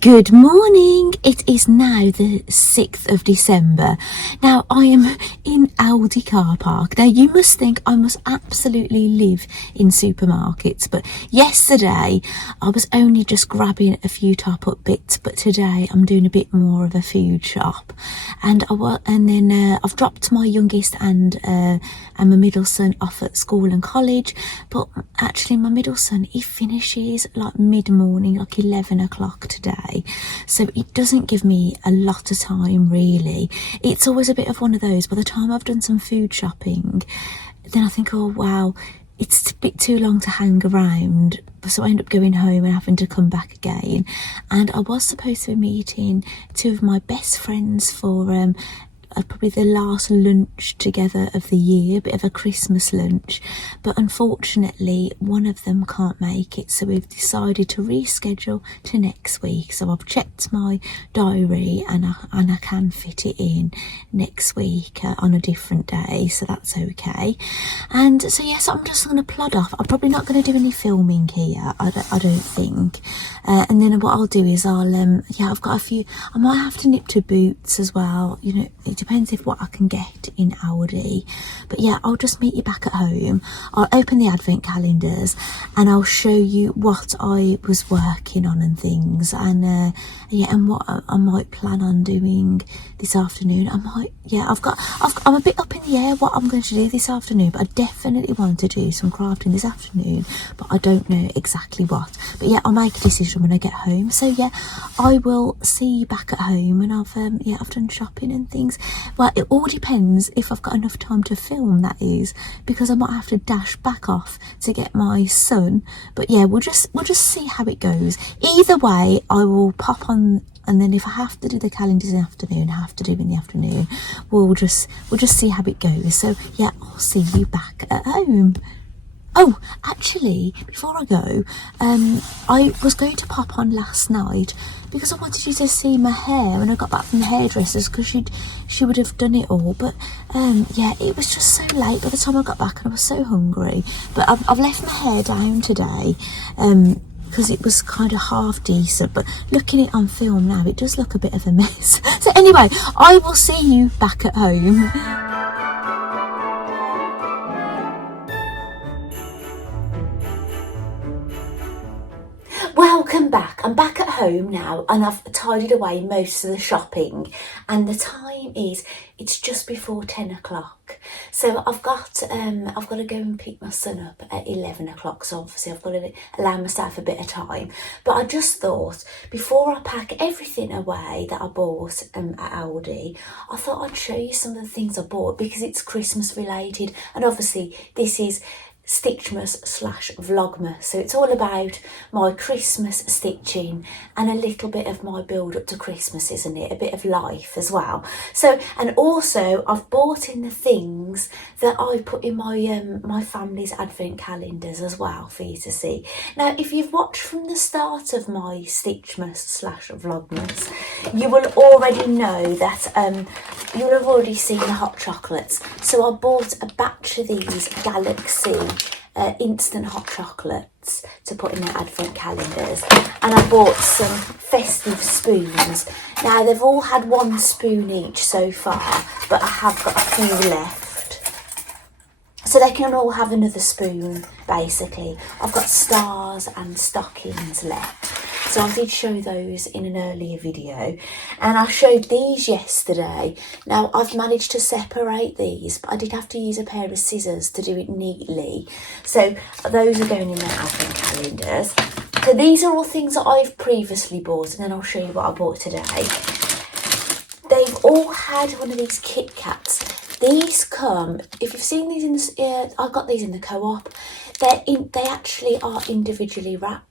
Good morning. It is now the 6th of December. Now I am in Aldi car park. Now you must think I must absolutely live in supermarkets, but yesterday I was only just grabbing a few top up bits, but today I'm doing a bit more of a food shop. And I've dropped my youngest and my middle son off at school and college, but actually my middle son, he finishes like mid-morning, like 11 o'clock today, so it doesn't give me a lot of time really. It's always a bit of one of those, by the time I've done some food shopping, then I think, oh wow, it's a bit too long to hang around, so I end up going home and having to come back again. And I was supposed to be meeting two of my best friends for probably the last lunch together of the year, a bit of a Christmas lunch, but unfortunately one of them can't make it, so we've decided to reschedule to next week. So I've checked my diary and I can fit it in next week on a different day, so that's okay. And so yes, I'm just going to plod off. I'm probably not going to do any filming here, I don't think, and then what I'll do is I've got a few, I might have to nip to Boots as well, you know, it depends if what I can get in Aldi. But yeah, I'll just meet you back at home. I'll open the advent calendars and I'll show you what I was working on and things, and and what I might plan on doing this afternoon. I'm a bit up in the air what I'm going to do this afternoon, but I definitely want to do some crafting this afternoon, but I don't know exactly what. But yeah, I'll make a decision when I get home. So yeah, I will see you back at home when I've done shopping and things. Well, it all depends if I've got enough time to film, that is, because I might have to dash back off to get my son. But yeah, we'll just see how it goes. Either way, I will pop on, and then if I have to do the calendars in the afternoon, I have to do in the afternoon. We'll just see how it goes. So yeah, I'll see you back at home. Oh, actually, before I go, I was going to pop on last night because I wanted you to see my hair when I got back from the hairdressers, because she would have done it all. But yeah, it was just so late by the time I got back and I was so hungry. But I've left my hair down today because it was kind of half decent, but looking at it on film now, it does look a bit of a mess. So anyway, I will see you back at home. Welcome back. I'm back at home now and I've tidied away most of the shopping, and the time it's just before 10 o'clock. So I've got to go and pick my son up at 11 o'clock, so obviously I've got to allow myself a bit of time. But I just thought, before I pack everything away that I bought at Aldi, I thought I'd show you some of the things I bought because it's Christmas related, and obviously this is Stitchmas / vlogmas, so it's all about my Christmas stitching and a little bit of my build up to Christmas, isn't it? A bit of life as well. So, and also I've bought in the things that I put in my my family's advent calendars as well for you to see. Now, if you've watched from the start of my Stitchmas / vlogmas, you will already know that you'll have already seen the hot chocolates. So I bought a batch of these Galaxy instant hot chocolates to put in their advent calendars, and I bought some festive spoons. Now they've all had one spoon each so far, but I have got a few left, so they can all have another spoon basically. I've got stars and stockings left, so I did show those in an earlier video, and I showed these yesterday. Now I've managed to separate these, but I did have to use a pair of scissors to do it neatly. So those are going in their advent calendars. So these are all things that I've previously bought, and then I'll show you what I bought today. They've all had one of these Kit Kats. These come, if you've seen these in the, I got these in the Co-op. They actually are individually wrapped.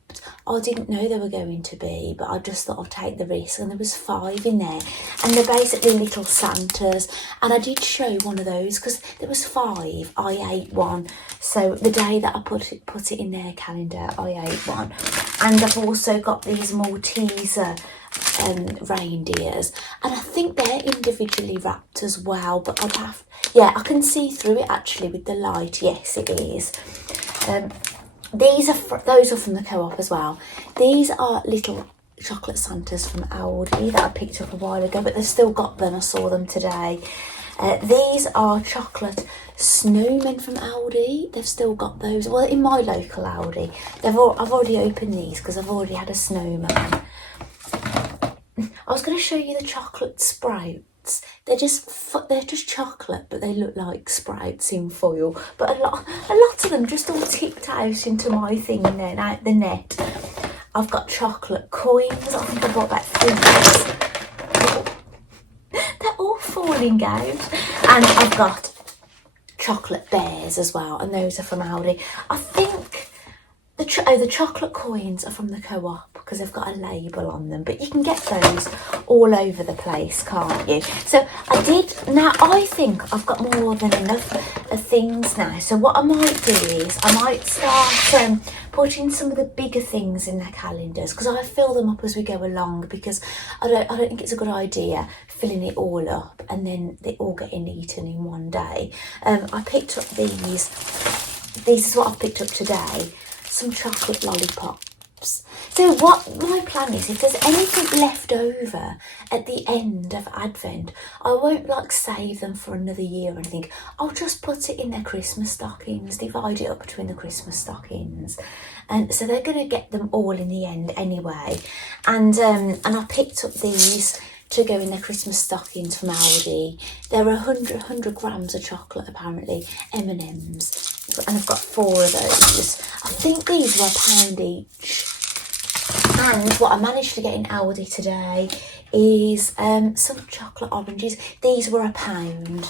I didn't know they were going to be, but I just thought I'd take the risk, and there was 5 in there, and they're basically little Santas. And I did show one of those because there was 5. I ate one, so the day that I put it in their calendar, I ate one. And I've also got these Malteser reindeers, and I think they're individually wrapped as well, but I can see through it actually with the light. Yes, it is. Those are from the Co-op as well. These are little chocolate Santas from Aldi that I picked up a while ago, but they've still got them. I saw them today. These are chocolate snowmen from Aldi. They've still got those. Well, in my local Aldi, I've already opened these because I've already had a snowman. I was going to show you the chocolate sprouts. They're just chocolate, but they look like sprouts in foil. But a lot of them just all tipped out into my thing then, out the net. I've got chocolate coins. I think I bought about 3. They're all falling out. And I've got chocolate bears as well, and those are from Aldi. I think the chocolate coins are from the Co-op because they've got a label on them, but you can get those all over the place, can't you? So I think I've got more than enough of things now. So what I might do is I might start putting some of the bigger things in their calendars, because I fill them up as we go along, because I don't think it's a good idea filling it all up and then they all getting eaten in one day. I picked up these is what I've picked up today, some chocolate lollipops. So what my plan is, if there's anything left over at the end of Advent, I won't like save them for another year or anything. I'll just put it in their Christmas stockings, divide it up between the Christmas stockings. And so they're going to get them all in the end anyway. And I picked up these to go in their Christmas stockings from Aldi. They're 100 grams of chocolate apparently, M&Ms. And I've got 4 of those. I think these were £1 each. And what I managed to get in Aldi today is some chocolate oranges. These were £1.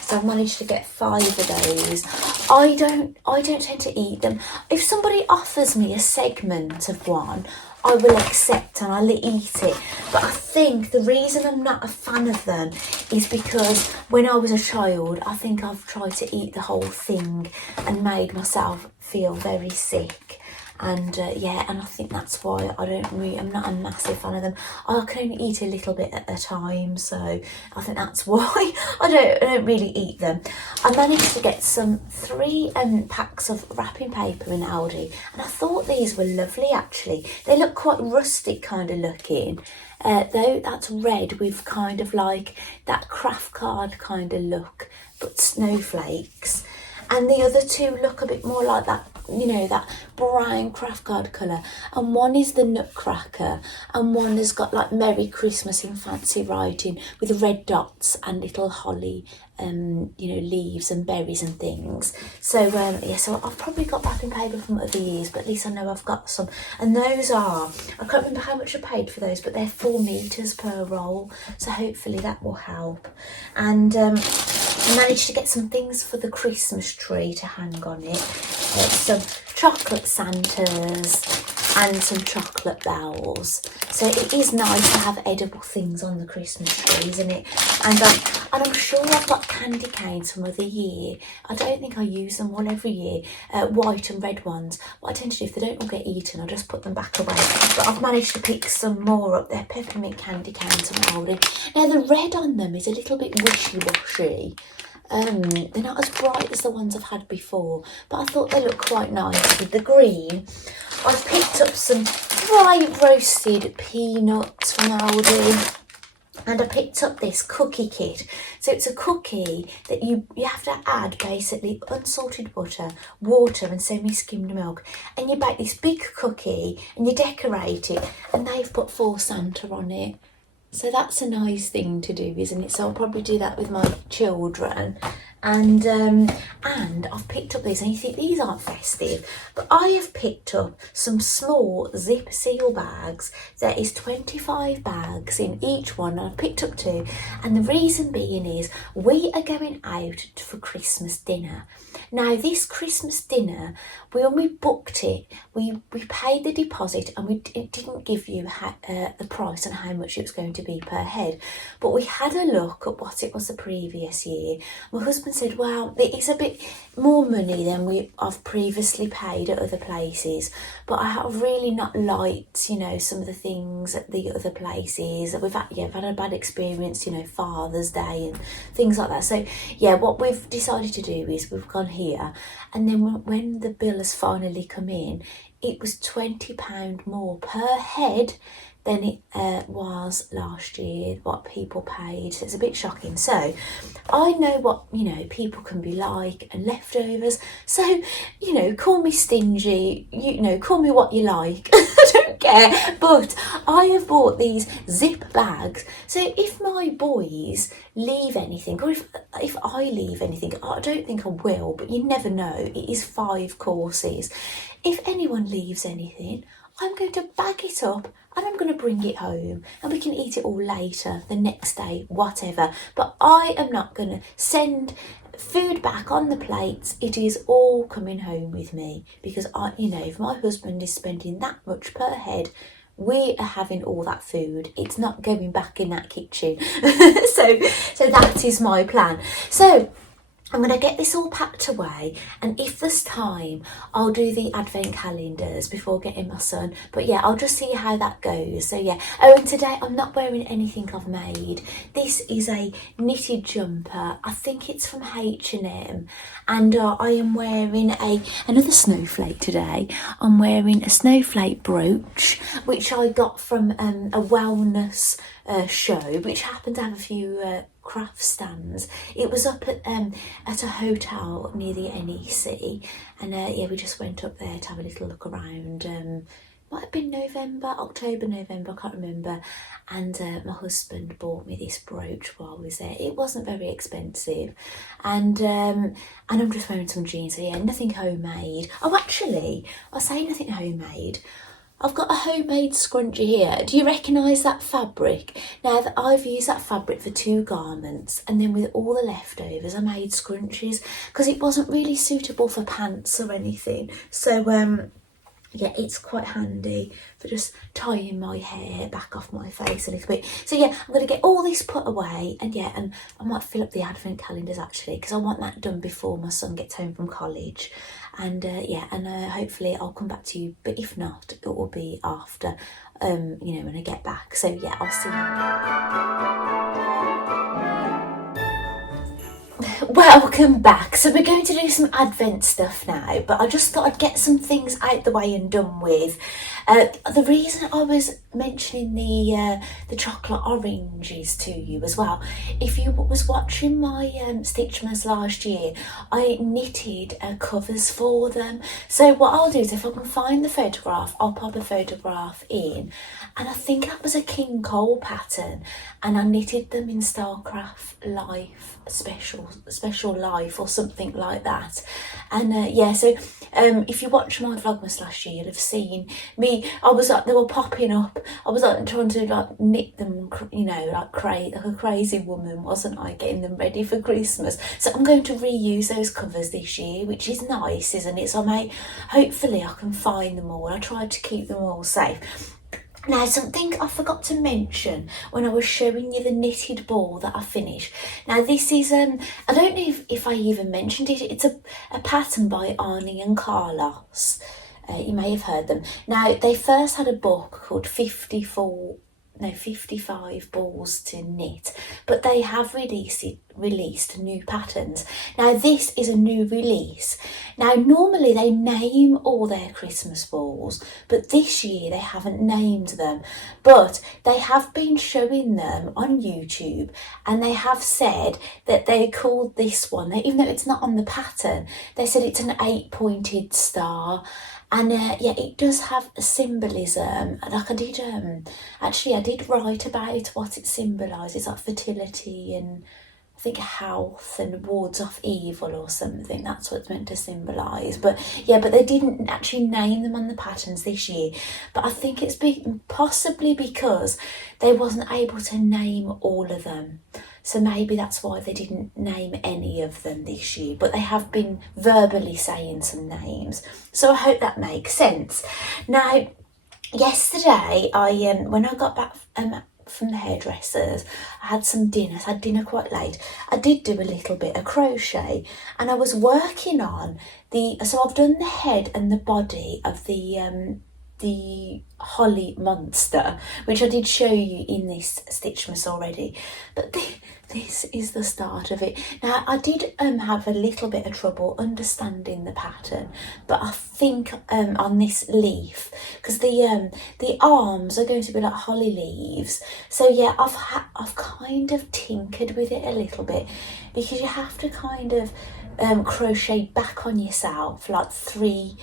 So I've managed to get 5 of those. I don't tend to eat them. If somebody offers me a segment of one, I will accept and I'll eat it. But I think the reason I'm not a fan of them is because when I was a child, I think I've tried to eat the whole thing and made myself feel very sick. And and I think that's why I'm not a massive fan of them. I can only eat a little bit at a time, so I think that's why I don't really eat them. I managed to get 3 packs of wrapping paper in Aldi, and I thought these were lovely actually. They look quite rustic kind of looking. Though that's red with kind of like that craft card kind of look, but snowflakes. And the other 2 look a bit more like that, you know, that brown craft card colour. And one is the Nutcracker, and one has got like Merry Christmas in fancy writing with red dots and little holly, leaves and berries and things. So so I've probably got wrapping paper from other years, but at least I know I've got some. And those are, I can't remember how much I paid for those, but they're 4 metres per roll, so hopefully that will help. And I managed to get some things for the Christmas tree to hang on it. Some chocolate Santas and some chocolate bells. So it is nice to have edible things on the Christmas tree, isn't it? And I'm sure I've got candy canes from other year. I don't think I use them all every year, white and red ones. What I tend to do, if they don't all get eaten, I just put them back away. But I've managed to pick some more up. They're peppermint candy canes from Aldi. Now the red on them is a little bit wishy-washy. They're not as bright as the ones I've had before, but I thought they looked quite nice with the green. I've picked up some dry roasted peanuts from Aldi, and I picked up this cookie kit. So it's a cookie that you have to add basically unsalted butter, water and semi-skimmed milk, and you bake this big cookie and you decorate it, and they've put for Santa on it. So that's a nice thing to do, isn't it? So I'll probably do that with my children. And I've picked up these, and you think these aren't festive, but I have picked up some small zip seal bags. There is 25 bags in each one, and I've picked up 2. And the reason being is we are going out for Christmas dinner. Now this Christmas dinner, when we booked it, we paid the deposit, and it didn't give you the price and how much it was going to be per head. But we had a look at what it was the previous year. My husband said, well, it is a bit more money than I've previously paid at other places, but I have really not liked, you know, some of the things at the other places. We've had a bad experience, you know, Father's Day and things like that. So yeah, what we've decided to do is we've gone here, and then when the bill has finally come in, it was £20 more per head than it was last year, what people paid. So it's a bit shocking. So I know what, you know, people can be like and leftovers. So, you know, call me stingy, you know, call me what you like. I don't care. But I have bought these zip bags. So if my boys leave anything, or if I leave anything, I don't think I will, but you never know. It is 5 courses. If anyone leaves anything, I'm going to bag it up and I'm going to bring it home and we can eat it all later, the next day, whatever. But I am not going to send food back on the plates. It is all coming home with me, because you know, if my husband is spending that much per head, we are having all that food. It's not going back in that kitchen. so that is my plan. So I'm going to get this all packed away, and if there's time, I'll do the advent calendars before getting my son. But yeah, I'll just see how that goes. So yeah. Oh, and today I'm not wearing anything I've made. This is a knitted jumper. I think it's from H&M, and I am wearing another snowflake today. I'm wearing a snowflake brooch, which I got from a wellness show, which happened to have a few craft stands. It was up at a hotel near the NEC, and yeah, we just went up there to have a little look around. Might have been October, November, I can't remember. And my husband bought me this brooch while I was there. It wasn't very expensive, and I'm just wearing some jeans. So yeah, nothing homemade. Oh, actually, I say nothing homemade. I've got a homemade scrunchie here. Do you recognise that fabric? Now, that I've used that fabric for 2 garments, and then with all the leftovers I made scrunchies, because it wasn't really suitable for pants or anything. So yeah, it's quite handy for just tying my hair back off my face a little bit. So yeah, I'm going to get all this put away, and yeah, and I might fill up the advent calendars actually, because I want that done before my son gets home from college. And yeah, and hopefully I'll come back to you, but if not, it will be after, you know, when I get back. So yeah, I'll see you. Welcome back. So we're going to do some advent stuff now, but I just thought I'd get some things out the way and done with. The reason I was mentioning the chocolate oranges to you as well, if you was watching my Stitchmas last year, I knitted covers for them. So what I'll do is, if I can find the photograph, I'll pop a photograph in, and I think that was a King Cole pattern, and I knitted them in Starcraft Life special life or something like that. And yeah, so if you watched my vlogmas last year, you'd have seen me. I was like, they were popping up. I was like trying to like knit them, you know, like a crazy woman, wasn't I, getting them ready for Christmas. So I'm going to reuse those covers this year, which is nice, isn't it? So hopefully I can find them all. I tried to keep them all safe. Now, something I forgot to mention when I was showing you the knitted ball that I finished. Now, this is, I don't know if I even mentioned it. It's a pattern by Arnie and Carlos. You may have heard them. Now, they first had a book called 55 balls to knit, but they have released new patterns. Now, this is a new release. Now, normally they name all their Christmas balls, but this year they haven't named them, but they have been showing them on YouTube, and they have said that they called this one, even though it's not on the pattern, they said it's an 8-pointed star. And yeah, it does have a symbolism. Like I did write about what it symbolises, like fertility and I think health and wards off evil or something. That's what it's meant to symbolise. But yeah, but they didn't actually name them on the patterns this year. But I think it's possibly because they wasn't able to name all of them. So maybe that's why they didn't name any of them this year, but they have been verbally saying some names. So I hope that makes sense. Now, yesterday, when I got back from the hairdressers, I had some dinner. I had dinner quite late. I did do a little bit of crochet, and I was working on so I've done the head and the body of the the holly monster, which I did show you in this Stitchmas already, but this is the start of it. Now I did have a little bit of trouble understanding the pattern, but I think on this leaf, because the arms are going to be like holly leaves, so yeah, I've kind of tinkered with it a little bit, because you have to kind of crochet back on yourself like 3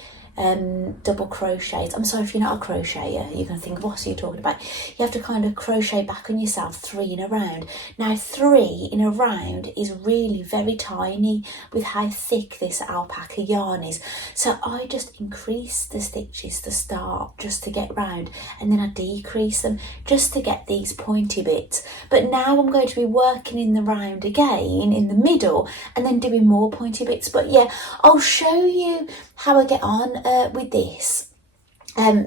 double crochets. I'm sorry if you're not a crocheter, you're going to think, what are you talking about? You have to kind of crochet back on yourself 3 in a round. Now 3 in a round is really very tiny with how thick this alpaca yarn is, so I just increase the stitches to start just to get round, and then I decrease them just to get these pointy bits. But now I'm going to be working in the round again in the middle and then doing more pointy bits. But yeah, I'll show you how I get on with this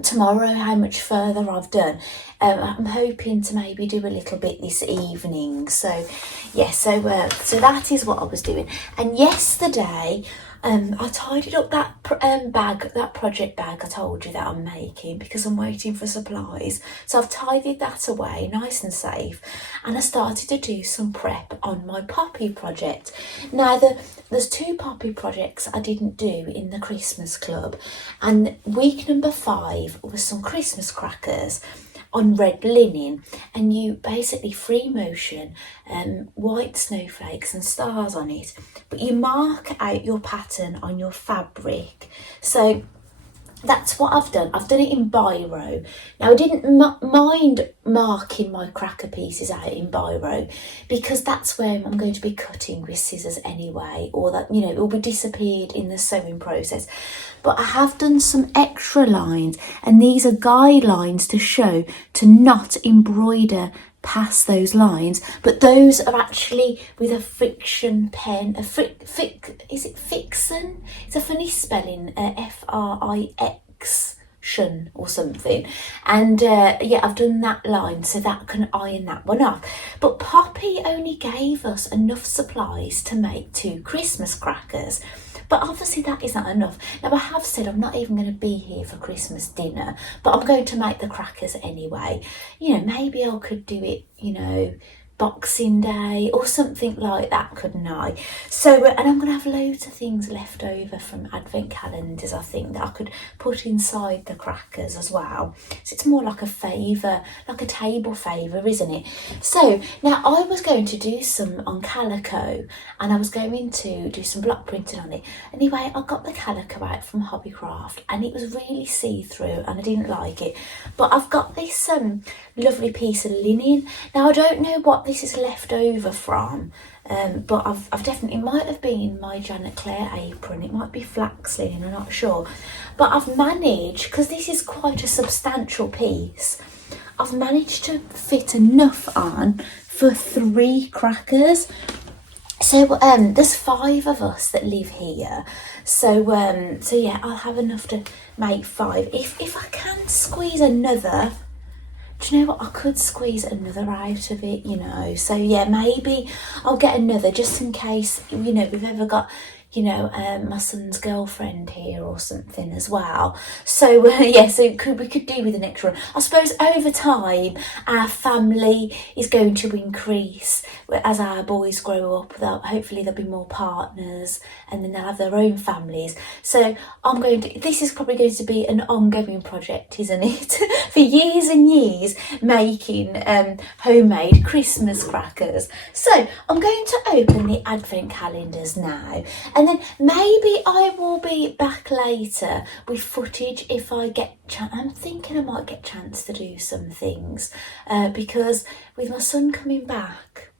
tomorrow, how much further I've done. I'm hoping to maybe do a little bit this evening. So yeah, so that is what I was doing. And yesterday I tidied up that bag, that project bag I told you that I'm making, because I'm waiting for supplies. So I've tidied that away nice and safe, and I started to do some prep on my poppy project. Now there's 2 poppy projects I didn't do in the Christmas club, and week number 5 was some Christmas crackers on red linen, and you basically free motion white snowflakes and stars on it, but you mark out your pattern on your fabric. So that's what I've done. I've done it in biro. Now I didn't mind marking my cracker pieces out in biro, because that's where I'm going to be cutting with scissors anyway, or that, you know, it will be disappeared in the sewing process. But I have done some extra lines, and these are guidelines to show to not embroider past those lines, but those are actually with a friction pen, is it fixin? It's a funny spelling, Frix or something, and yeah, I've done that line so that can iron that one off. But Poppy only gave us enough supplies to make 2 Christmas crackers, but obviously that isn't enough. Now I have said I'm not even going to be here for Christmas dinner, but I'm going to make the crackers anyway. You know, maybe I could do it, you know, Boxing Day or something like that, couldn't I? So, and I'm going to have loads of things left over from advent calendars, I think, that I could put inside the crackers as well. So it's more like a favour, like a table favour, isn't it? So now I was going to do some on calico, and I was going to do some block printing on it. Anyway, I got the calico out from Hobbycraft, and it was really see-through, and I didn't like it. But I've got this lovely piece of linen. Now I don't know what this is left over from, but I've definitely, it might have been my Janet Clare apron, it might be flax linen, I'm not sure, but I've managed, because this is quite a substantial piece, I've managed to fit enough on for 3 crackers. So there's 5 of us that live here, so so yeah, I'll have enough to make 5. If I can squeeze another, do you know what, I could squeeze another out of it, you know. So yeah, maybe I'll get another, just in case, you know, we've ever got, you know, my son's girlfriend here or something as well. So yeah, so we could do with an extra one. I suppose over time our family is going to increase as our boys grow up. Hopefully there'll be more partners, and then they'll have their own families. So this is probably going to be an ongoing project, isn't it? For years and years, making homemade Christmas crackers. So I'm going to open the advent calendars now, and then maybe I will be back later with footage if I get I'm thinking I might get a chance to do some things, because with my son coming back,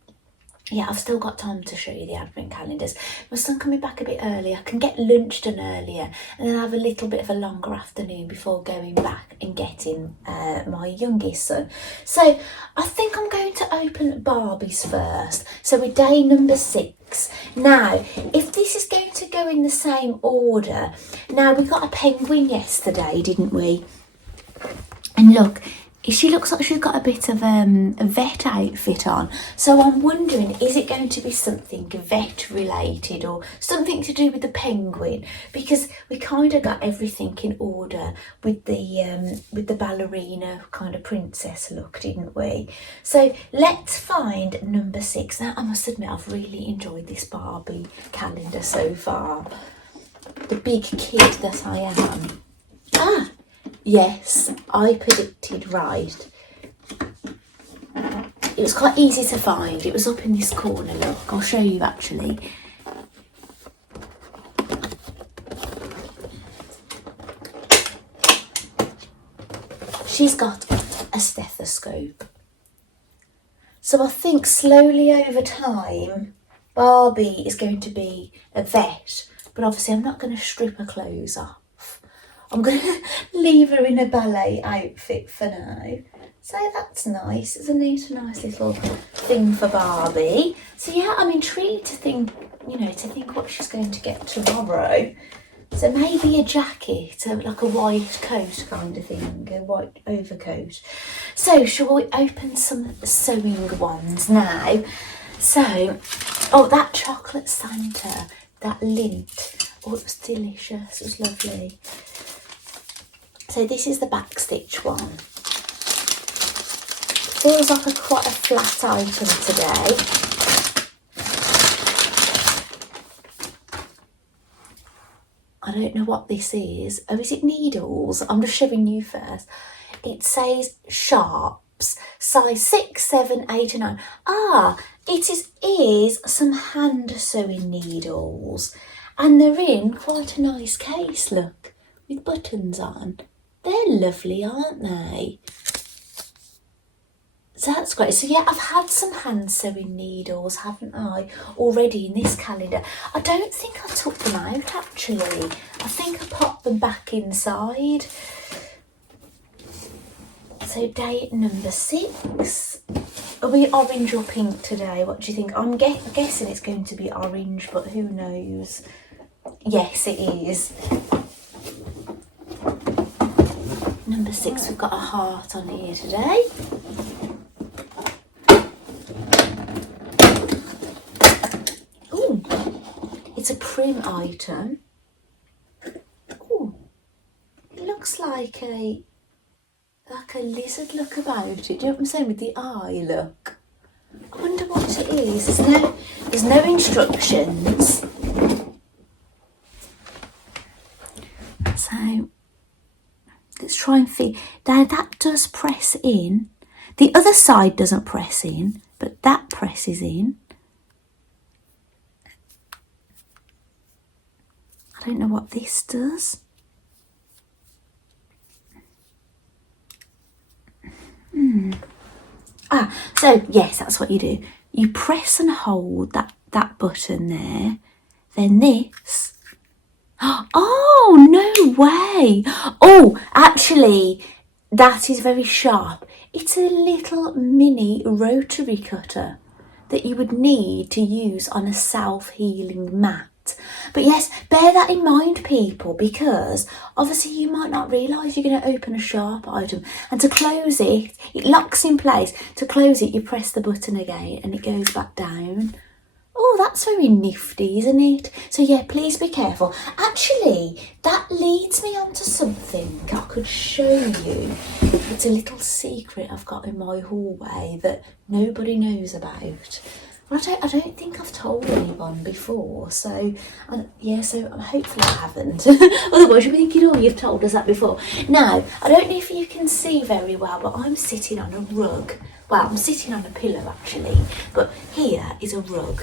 yeah, I've still got time to show you the advent calendars. My son coming back a bit early, I can get lunch done earlier, and then have a little bit of a longer afternoon before going back and getting my youngest son. So I think I'm going to open Barbies first. So we're day number 6. Now, if this is going to go in the same order, now we got a penguin yesterday, didn't we? And look, she looks like she's got a bit of a vet outfit on. So I'm wondering, is it going to be something vet related or something to do with the penguin? Because we kind of got everything in order with the ballerina kind of princess look, didn't we? So let's find number 6. Now I must admit, I've really enjoyed this Barbie calendar so far. The big kid that I am. Yes, I predicted right. It was quite easy to find. It was up in this corner, look. I'll show you actually. She's got a stethoscope. So I think slowly over time, Barbie is going to be a vet. But obviously I'm not going to strip her clothes off. I'm going to leave her in a ballet outfit for now. So that's nice, isn't it? A nice little thing for Barbie. So yeah, I'm intrigued to think, what she's going to get tomorrow. So maybe a jacket, like a white coat kind of thing, a white overcoat. So shall we open some sewing ones now? So, that chocolate Santa, that lint. Oh, it was delicious, it was lovely. So this is the back stitch one. Feels like quite a flat item today. I don't know what this is. Oh, is it needles? I'm just showing you first. It says sharps, size 6, 7, 8 and 9. It is some hand sewing needles. And they're in quite a nice case, look, with buttons on. They're lovely, aren't they? So that's great. So yeah, I've had some hand sewing needles, haven't I, already in this calendar. I don't think I took them out actually. I think I popped them back inside. So date number 6. Are we orange or pink today? What do you think? I'm guessing it's going to be orange, but who knows? Yes, it is. Number 6, we've got a heart on here today. Ooh, it's a prim item. Ooh, it looks like a lizard look about it. Do you know what I'm saying, with the eye look? I wonder what it is. There's no instructions. So let's try and feel. Now that does press in. The other side doesn't press in, but that presses in. I don't know what this does. So yes, that's what you do. You press and hold that button there. Then this. Oh, no way. Oh, actually, that is very sharp. It's a little mini rotary cutter that you would need to use on a self-healing mat. But yes, bear that in mind, people, because obviously you might not realise you're going to open a sharp item. And to close it, it locks in place. To close it, you press the button again and it goes back down. Oh, that's very nifty, isn't it? So yeah, please be careful. Actually, that leads me on to something I could show you. It's a little secret I've got in my hallway that nobody knows about. Well, I don't think I've told anyone before, so hopefully I haven't. Otherwise you'll be thinking, oh, you've told us that before. Now, I don't know if you can see very well, but I'm sitting on a rug. Well, I'm sitting on a pillow actually, but here is a rug.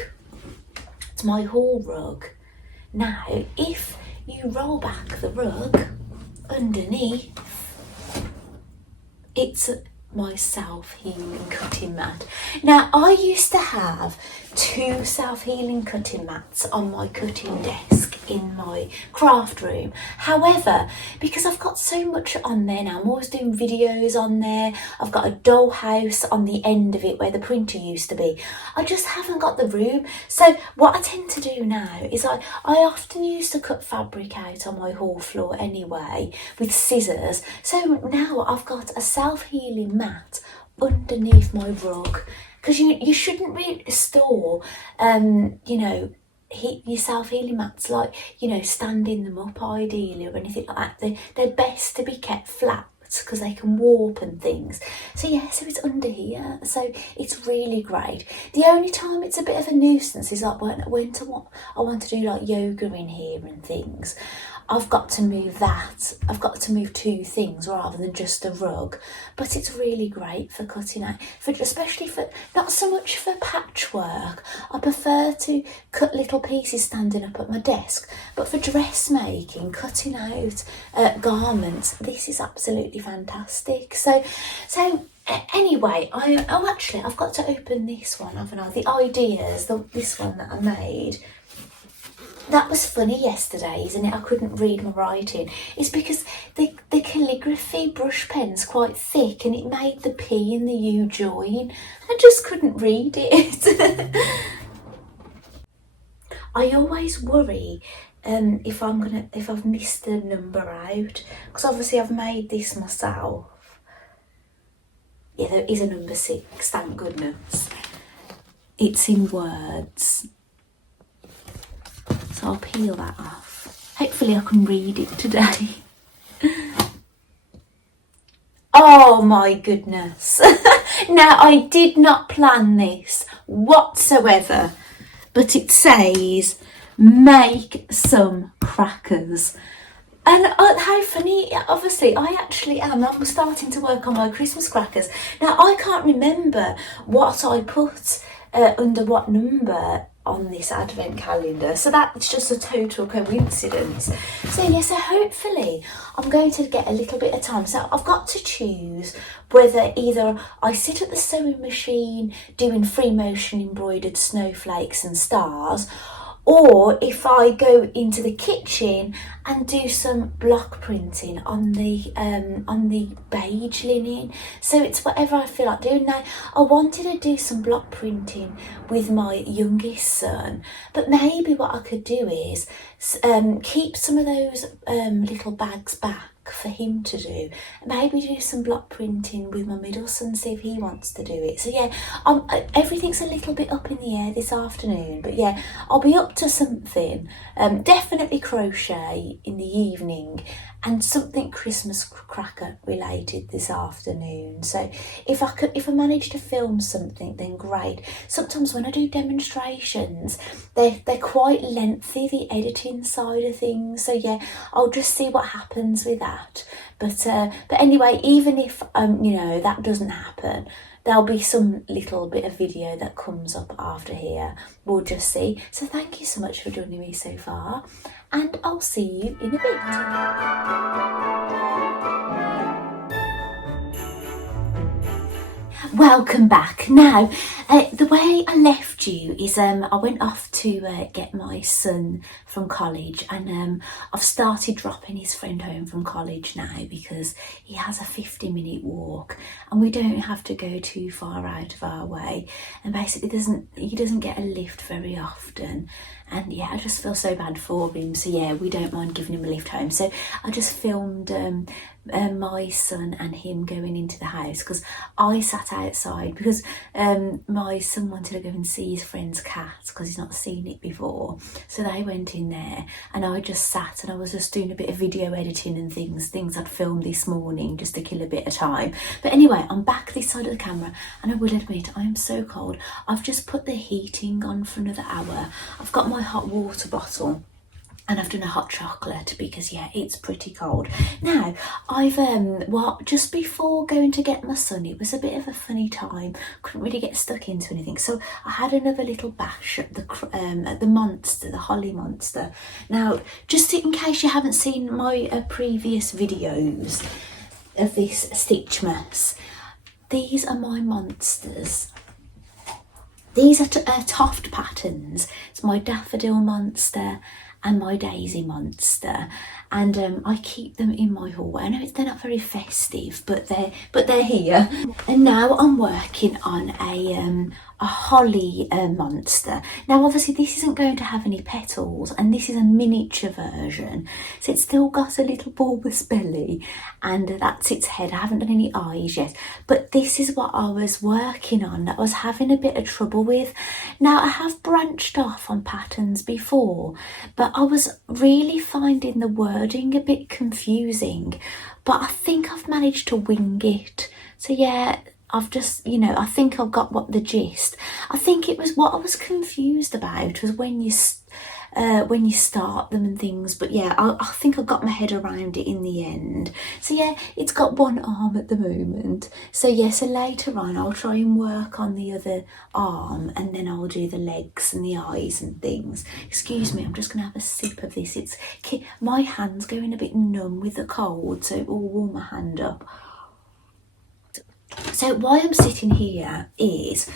It's my hall rug. Now, if you roll back the rug, underneath, it's my self-healing cutting mat. Now, I used to have 2 self-healing cutting mats on my cutting desk in my craft room. However, because I've got so much on there now, I'm always doing videos on there, I've got a dollhouse on the end of it where the printer used to be, I just haven't got the room. So what I tend to do now is I often used to cut fabric out on my hall floor anyway with scissors. So now I've got a self-healing mat underneath my rug, because you shouldn't really store you know, your self-healing mats, like, you know, standing them up ideally or anything like that. They're best to be kept flat because they can warp and things. So yeah, so it's under here, so it's really great. The only time it's a bit of a nuisance is like when I want to do like yoga in here and things. I've got to move that. I've got to move two things rather than just a rug. But it's really great for cutting out, especially for, not so much for patchwork. I prefer to cut little pieces standing up at my desk. But for dressmaking, cutting out garments, this is absolutely fantastic. So anyway, I've got to open this one, haven't I? The ideas, this one that I made. That was funny yesterday, isn't it? I couldn't read my writing. It's because the calligraphy brush pen's quite thick and it made the P and the U join. I just couldn't read it. I always worry if I've missed a number out, because obviously I've made this myself. Yeah, there is a number 6, thank goodness. It's in words. So I'll peel that off. Hopefully I can read it today. Oh my goodness. Now, I did not plan this whatsoever, but it says, make some crackers. And how funny, obviously I actually am. I'm starting to work on my Christmas crackers. Now, I can't remember what I put under what number on this advent calendar, so that's just a total coincidence. So yeah, so hopefully I'm going to get a little bit of time. So I've got to choose whether either I sit at the sewing machine doing free motion embroidered snowflakes and stars, or if I go into the kitchen and do some block printing on the beige linen. So it's whatever I feel like doing. Now, I wanted to do some block printing with my youngest son, but maybe what I could do is keep some of those little bags back for him to do. Maybe do some block printing with my middle son, see if he wants to do it. So yeah, everything's a little bit up in the air this afternoon, but yeah, I'll be up to something. Definitely crochet in the evening and something Christmas cracker related this afternoon. So if I manage to film something, then great. Sometimes when I do demonstrations, they're quite lengthy, the editing side of things. So yeah, I'll just see what happens with that. But anyway, even if you know, that doesn't happen, there'll be some little bit of video that comes up after here. We'll just see. So thank you so much for joining me so far, and I'll see you in a bit. Welcome back. Now, the way I left you is I went off to get my son from college, and I've started dropping his friend home from college now because he has a 50-minute walk and we don't have to go too far out of our way, and basically he doesn't get a lift very often. And yeah, I just feel so bad for him. So yeah, we don't mind giving him a lift home. So I just filmed my son and him going into the house, because I sat outside because my son wanted to go and see his friend's cat because he's not seen it before. So they went in there and I just sat and I was just doing a bit of video editing and things I'd filmed this morning just to kill a bit of time. But anyway, I'm back this side of the camera, and I will admit I am so cold. I've just put the heating on for another hour. I've got my hot water bottle and I've done a hot chocolate because yeah, it's pretty cold. Now, I've just before going to get my son, it was a bit of a funny time, couldn't really get stuck into anything, so I had another little bash at the monster, the holly monster. Now, just in case you haven't seen my previous videos of this Stitchmas, these are my monsters. These are Toft patterns. It's my daffodil monster and my Daisy Monster, and I keep them in my hallway. I know they're not very festive, but they're here. And now I'm working on a holly monster. Now obviously this isn't going to have any petals, and this is a miniature version, so it's still got a little bulbous belly, and that's its head. I haven't done any eyes yet, but this is what I was working on that I was having a bit of trouble with. Now I have branched off on patterns before, but I was really finding the wording a bit confusing, but I think I've managed to wing it. So yeah, I've just, I think I've got what the gist. I think it was what I was confused about was when you start them and things. But yeah, I think I got my head around it in the end. So yeah, it's got one arm at the moment. So yeah, so later on I'll try and work on the other arm, and then I'll do the legs and the eyes and things. Excuse me, I'm just gonna have a sip of this. My hand's going a bit numb with the cold, so it will warm my hand up. So why I'm sitting here is,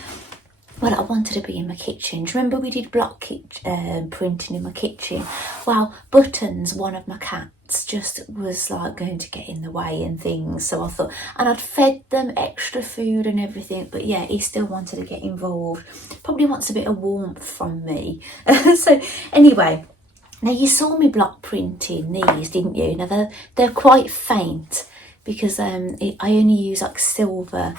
well, I wanted to be in my kitchen. Do you remember we did block printing in my kitchen? Well, Buttons, one of my cats, just was like going to get in the way and things. So I thought, and I'd fed them extra food and everything, but yeah, he still wanted to get involved. Probably wants a bit of warmth from me. So anyway, now you saw me block printing these, didn't you? Now they're quite faint, because I only use like silver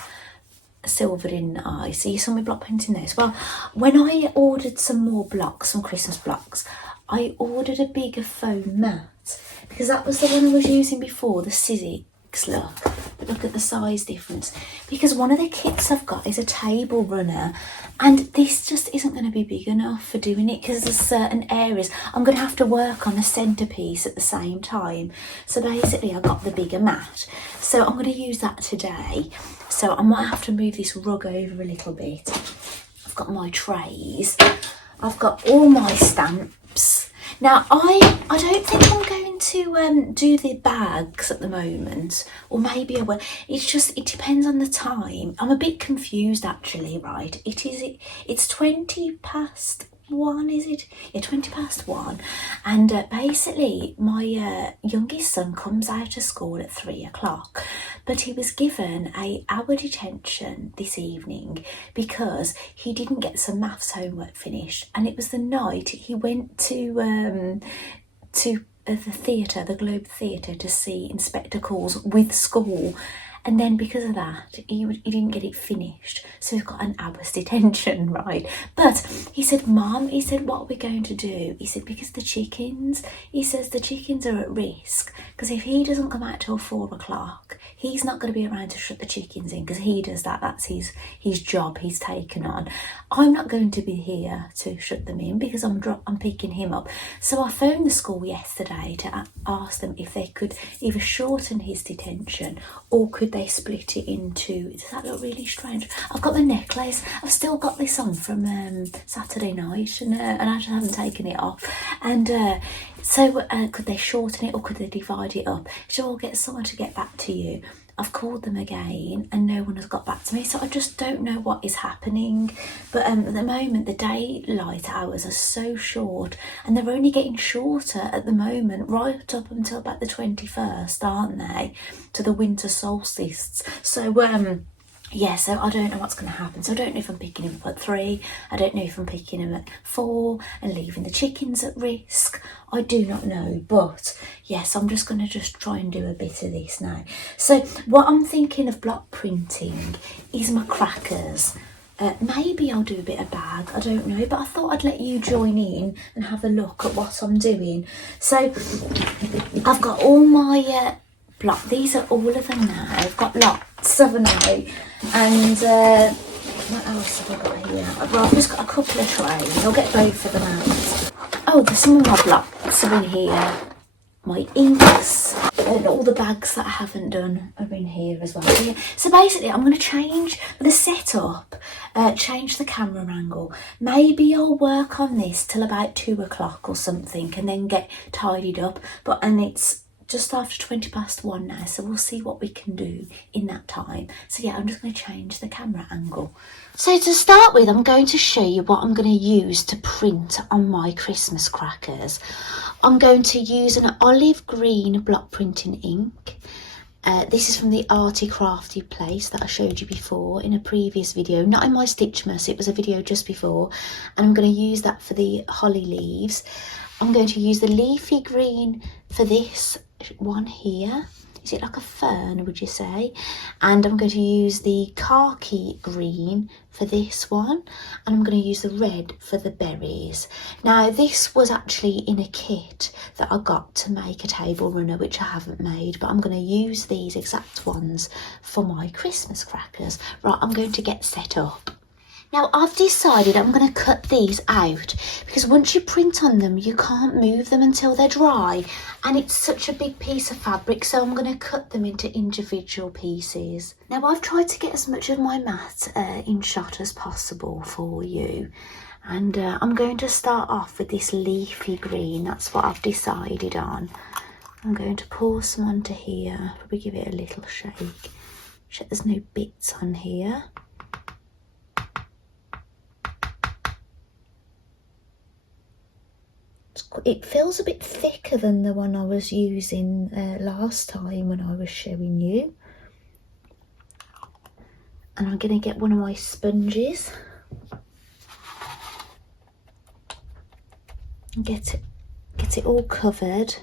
in eyes. So you saw me block printing those. Well, when I ordered some more blocks, some Christmas blocks, I ordered a bigger foam mat, because that was the one I was using before, the Sizzix look. But look at the size difference, because one of the kits I've got is a table runner, and this just isn't going to be big enough for doing it, because there's certain areas I'm going to have to work on the centerpiece at the same time. So basically I got the bigger mat, so I'm going to use that today. So I might have to move this rug over a little bit. I've got my trays, I've got all my stamps. Now I don't think I'm going to do the bags at the moment, or maybe I will. It depends on the time. I'm a bit confused actually, right? It's 1:20, is it? Yeah, 1:20, and basically my youngest son comes out of school at 3 o'clock, but he was given an hour detention this evening because he didn't get some maths homework finished, and it was the night he went to the theatre, the Globe Theatre, to see In Spectacles with school. And then because of that, he didn't get it finished. So he's got an hour's detention, right? But he said, Mum, he said, what are we going to do? He said, because the chickens are at risk. Because if he doesn't come out till 4 o'clock, he's not going to be around to shut the chickens in, because he does that. That's his job he's taken on. I'm not going to be here to shut them in, because I'm picking him up. So I phoned the school yesterday to ask them if they could either shorten his detention, or could they split it into, does that look really strange? I've got the necklace, I've still got this on from Saturday night, and I just haven't taken it off. And so could they shorten it, or could they divide it up? So I'll get someone to get back to you. I've called them again and no one has got back to me, so I just don't know what is happening. But at the moment the daylight hours are so short, and they're only getting shorter at the moment, right up until about the 21st, aren't they, to the winter solstice. So yeah, so I don't know what's going to happen. So I don't know if I'm picking him up at 3. I don't know if I'm picking him at 4 and leaving the chickens at risk. I do not know. But yes, I'm just going to try and do a bit of this now. So what I'm thinking of block printing is my crackers. Maybe I'll do a bit of bag, I don't know, but I thought I'd let you join in and have a look at what I'm doing. So I've got all my block. These are all of them now. I've got lots, haven't I? And what else have I got here? Well, I've just got a couple of trays. I'll get both of them out. Oh, there's some of my blocks are in here. My inks and all the bags that I haven't done are in here as well. So basically I'm going to change the setup, change the camera angle. Maybe I'll work on this till about 2 o'clock or something, and then get tidied up. And it's just after 1:20 now, so we'll see what we can do in that time. So yeah, I'm just going to change the camera angle. So to start with, I'm going to show you what I'm going to use to print on my Christmas crackers. I'm going to use an olive green block printing ink. This is from the Arty Crafty place that I showed you before in a previous video, not in my Stitchmas, it was a video just before, and I'm going to use that for the holly leaves. I'm going to use the leafy green for this one here. Is it like a fern, would you say? And I'm going to use the khaki green for this one, and I'm going to use the red for the berries. Now this was actually in a kit that I got to make a table runner, which I haven't made, but I'm going to use these exact ones for my Christmas crackers. Right, I'm going to get set up. Now I've decided I'm going to cut these out because once you print on them you can't move them until they're dry, and it's such a big piece of fabric, so I'm going to cut them into individual pieces. Now I've tried to get as much of my mat in shot as possible for you, and I'm going to start off with this leafy green. That's what I've decided on. I'm going to pour some onto here, probably give it a little shake, check there's no bits on here. It feels a bit thicker than the one I was using last time when I was showing you. And I'm going to get one of my sponges and get it all covered.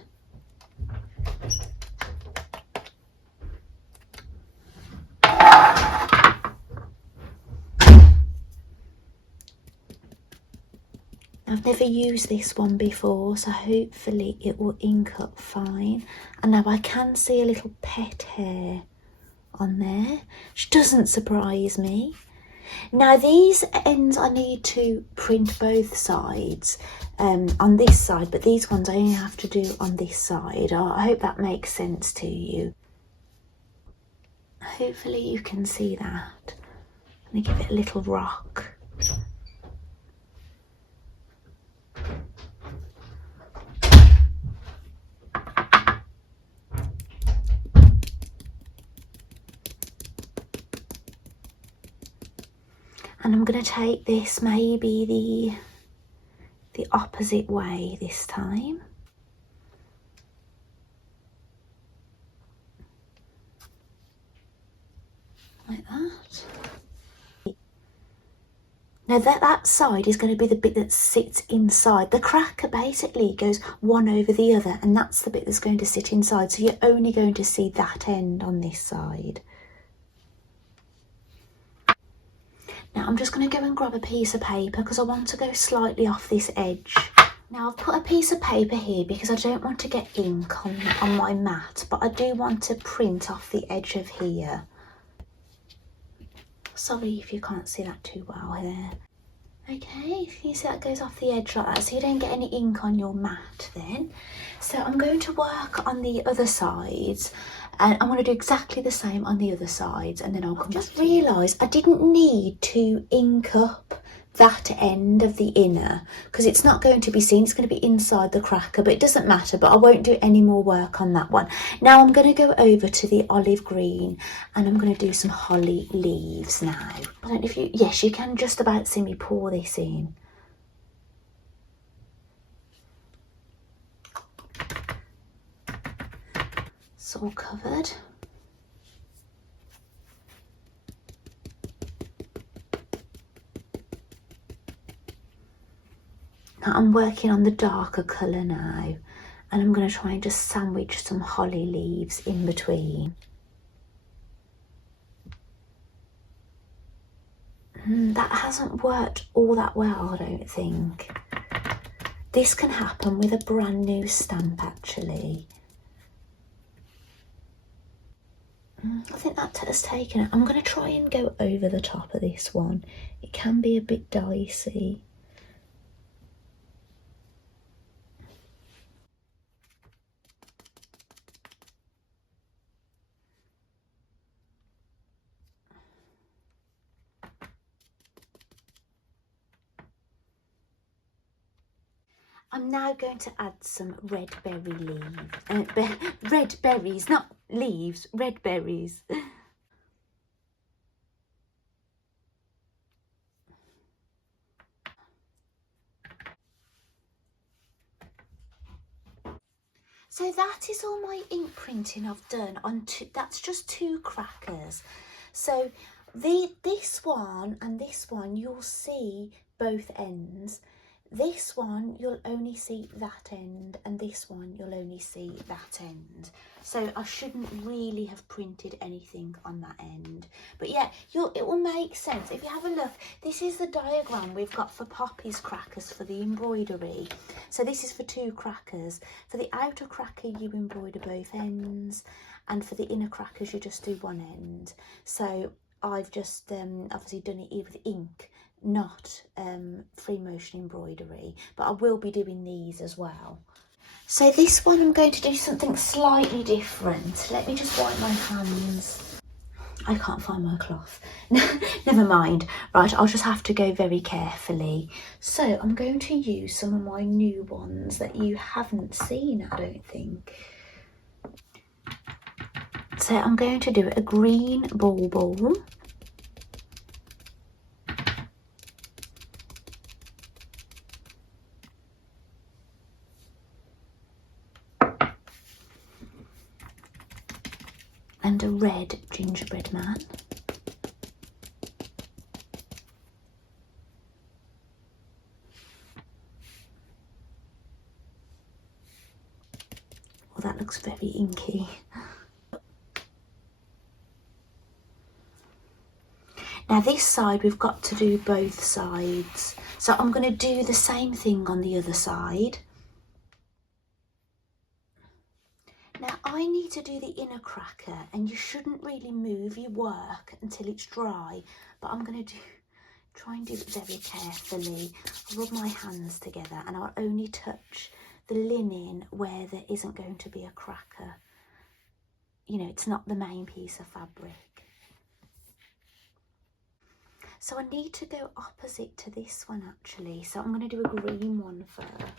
I've never used this one before, so hopefully it will ink up fine. And now I can see a little pet hair on there, which doesn't surprise me. Now these ends I need to print both sides on this side, but these ones I only have to do on this side. I hope that makes sense to you. Hopefully you can see that. I'm going to give it a little rock. And I'm going to take this maybe the opposite way this time. Like that. Now that side is going to be the bit that sits inside. The cracker basically goes one over the other, and that's the bit that's going to sit inside. So you're only going to see that end on this side. Now I'm just going to go and grab a piece of paper because I want to go slightly off this edge. Now I've put a piece of paper here because I don't want to get ink on my mat, but I do want to print off the edge of here. Sorry if you can't see that too well there. Okay, you see that goes off the edge like that, so you don't get any ink on your mat then. So I'm going to work on the other sides, and I'm going to do exactly the same on the other sides, and then I'll come back. Just realised I didn't need to ink up that end of the inner because it's not going to be seen, it's going to be inside the cracker, but it doesn't matter, but I won't do any more work on that one. Now I'm going to go over to the olive green and I'm going to do some holly leaves now. I don't know if you, yes, you can just about see me pour this in. It's all covered. I'm working on the darker colour now, and I'm going to try and just sandwich some holly leaves in between. That hasn't worked all that well, I don't think. This can happen with a brand new stamp actually. I think that has taken it. I'm going to try and go over the top of this one. It can be a bit dicey. I'm now going to add some red berry leaves. Red berries, not leaves, red berries. So that is all my ink printing I've done on that's just 2 crackers. So this one and this one, you'll see both ends. This one, you'll only see that end, and this one, you'll only see that end. So I shouldn't really have printed anything on that end. But yeah, it will make sense. If you have a look, this is the diagram we've got for Poppy's crackers for the embroidery. So this is for 2 crackers. For the outer cracker, you embroider both ends, and for the inner crackers, you just do one end. So I've just obviously done it here with ink, not free motion embroidery, but I will be doing these as well. So this one I'm going to do something slightly different. Let me just wipe my hands. I can't find my cloth. Never mind. Right, I'll just have to go very carefully. So I'm going to use some of my new ones that you haven't seen, I don't think. So I'm going to do a green ball. And a red gingerbread man. Well, that looks very inky. Now this side, we've got to do both sides. So I'm going to do the same thing on the other side. Now I need to do the inner cracker, and you shouldn't really move your work until it's dry, but I'm going to try and do it very carefully. I'll rub my hands together, and I'll only touch the linen where there isn't going to be a cracker. You know, it's not the main piece of fabric. So I need to go opposite to this one actually, so I'm going to do a green one first.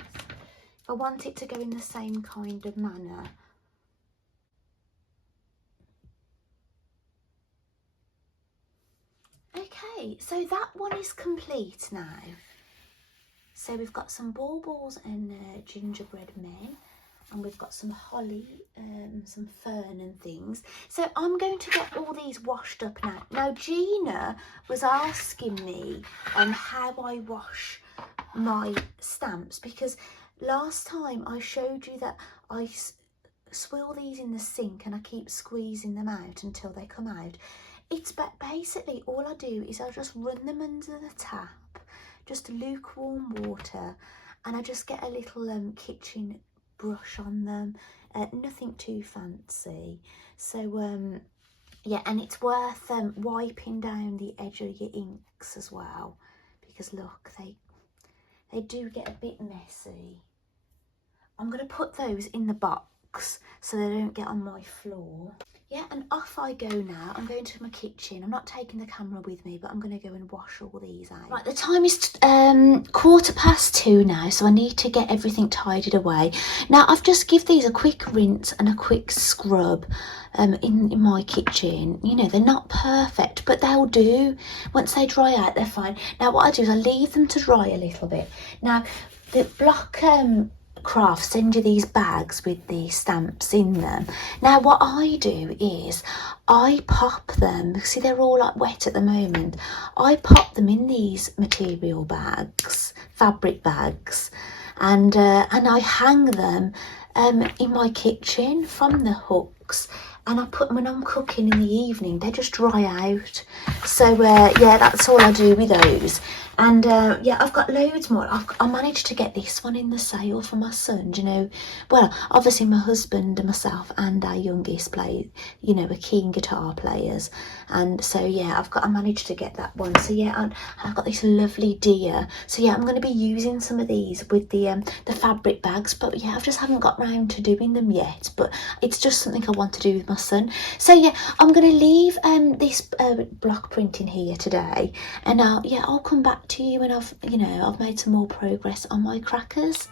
I want it to go in the same kind of manner. Okay, so that one is complete now. So we've got some baubles and gingerbread men, and we've got some holly, some fern and things. So I'm going to get all these washed up now. Now Gina was asking me how I wash my stamps, because last time I showed you that I swill these in the sink and I keep squeezing them out until they come out. It's basically all I do is I just run them under the tap, just lukewarm water, and I just get a little kitchen brush on them, nothing too fancy. So yeah, and it's worth wiping down the edge of your inks as well, because look, they do get a bit messy. I'm going to put those in the box so they don't get on my floor. Yeah, and off I go now. I'm going to my kitchen. I'm not taking the camera with me, but I'm going to go and wash all these out. Right, the time is 2:15 now, so I need to get everything tidied away. Now, I've just give these a quick rinse and a quick scrub in my kitchen. You know, they're not perfect, but they'll do. Once they dry out, they're fine. Now, what I do is I leave them to dry a little bit. Now, the block craft send you these bags with the stamps in them. Now what I do is I pop them, see they're all like wet at the moment, I pop them in these material bags, fabric bags, and I hang them in my kitchen from the hooks, and I put them when I'm cooking in the evening. They just dry out. So yeah, that's all I do with those. And yeah, I've got loads more. I managed to get this one in the sale for my son, you know. Well, obviously my husband and myself and our youngest play, you know, are keen guitar players, and so yeah, I managed to get that one. So yeah, and I've got this lovely deer. So yeah, I'm going to be using some of these with the fabric bags, but yeah, I just haven't got round to doing them yet. But it's just something I want to do with my son. So yeah, I'm going to leave this block printing here today, and yeah, I'll come back to you when I've made some more progress on my crackers.